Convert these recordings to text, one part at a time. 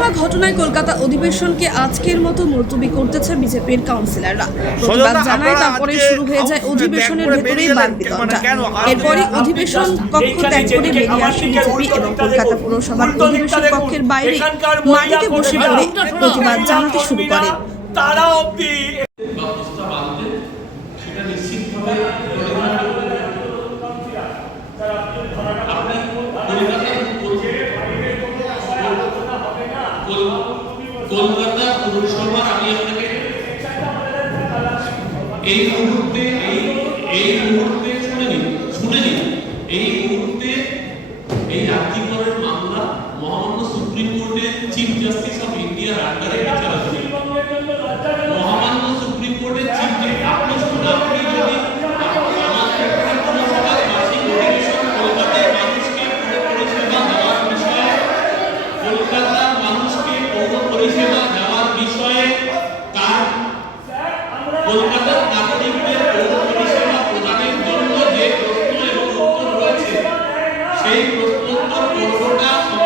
হওয়া ঘটনায় কলকাতা অধিবেশনকে আজকের মতো মুলতবি করতেছে বিজেপির কাউন্সিলররা। প্রতিবাদ জানায় তারপরে শুরু হয়ে যায় অধিবেশনের ভেতরেই বাদ বিতণ্ডা এরপরই অধিবেশন কক্ষ ত্যাগ করে বেরিয়ে আসে বিজেপি এবং কলকাতা পুরসভার অধিবেশন কক্ষের বাইরে মাটিতে বসে পড়ে প্রতিবাদ জানাতে শুরু করে। তারা অব্দি সেটা কলকাতা পুরসভার আমি আপনাকে এই মুহূর্তে, এই এই মুহূর্তে শুনে নিন শুনে নিন। এই মুহূর্তে এই রাজ্যিকরের মামলা মহামান্য সুপ্রিম কোর্টের চিফ জাস্টিস অফ ইন্ডিয়ার আন্ডারে বিচারাধীন। মহামান্য সুপ্রিম কোর্টের চিফ জাস্টিস প্রশ্নোত্তর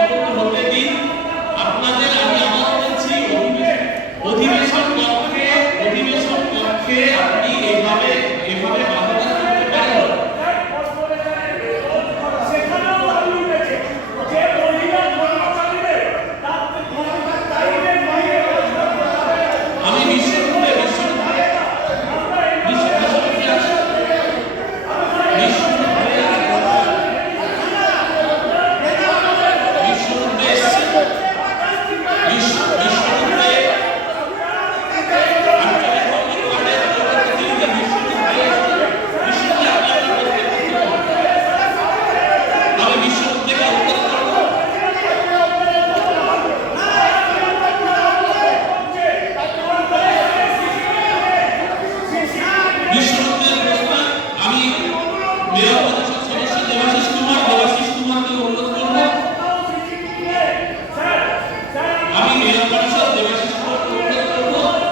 আমি মেয়র পরিষদ দেবাশিস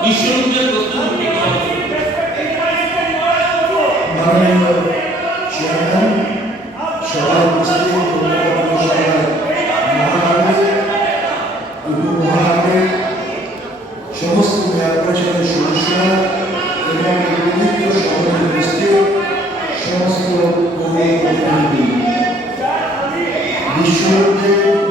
বিশ্বরূপের জন্য। মাননীয় চেয়ারম্যান সভায় উপস্থিত উপমহানগরের সমস্ত মেয়র পরিষদের সদস্যরা এবং পবিত্র শহরে উপস্থিত সমস্ত পৌর প্রতিনিধি বিশ্বরূপে নিম্নলিখিত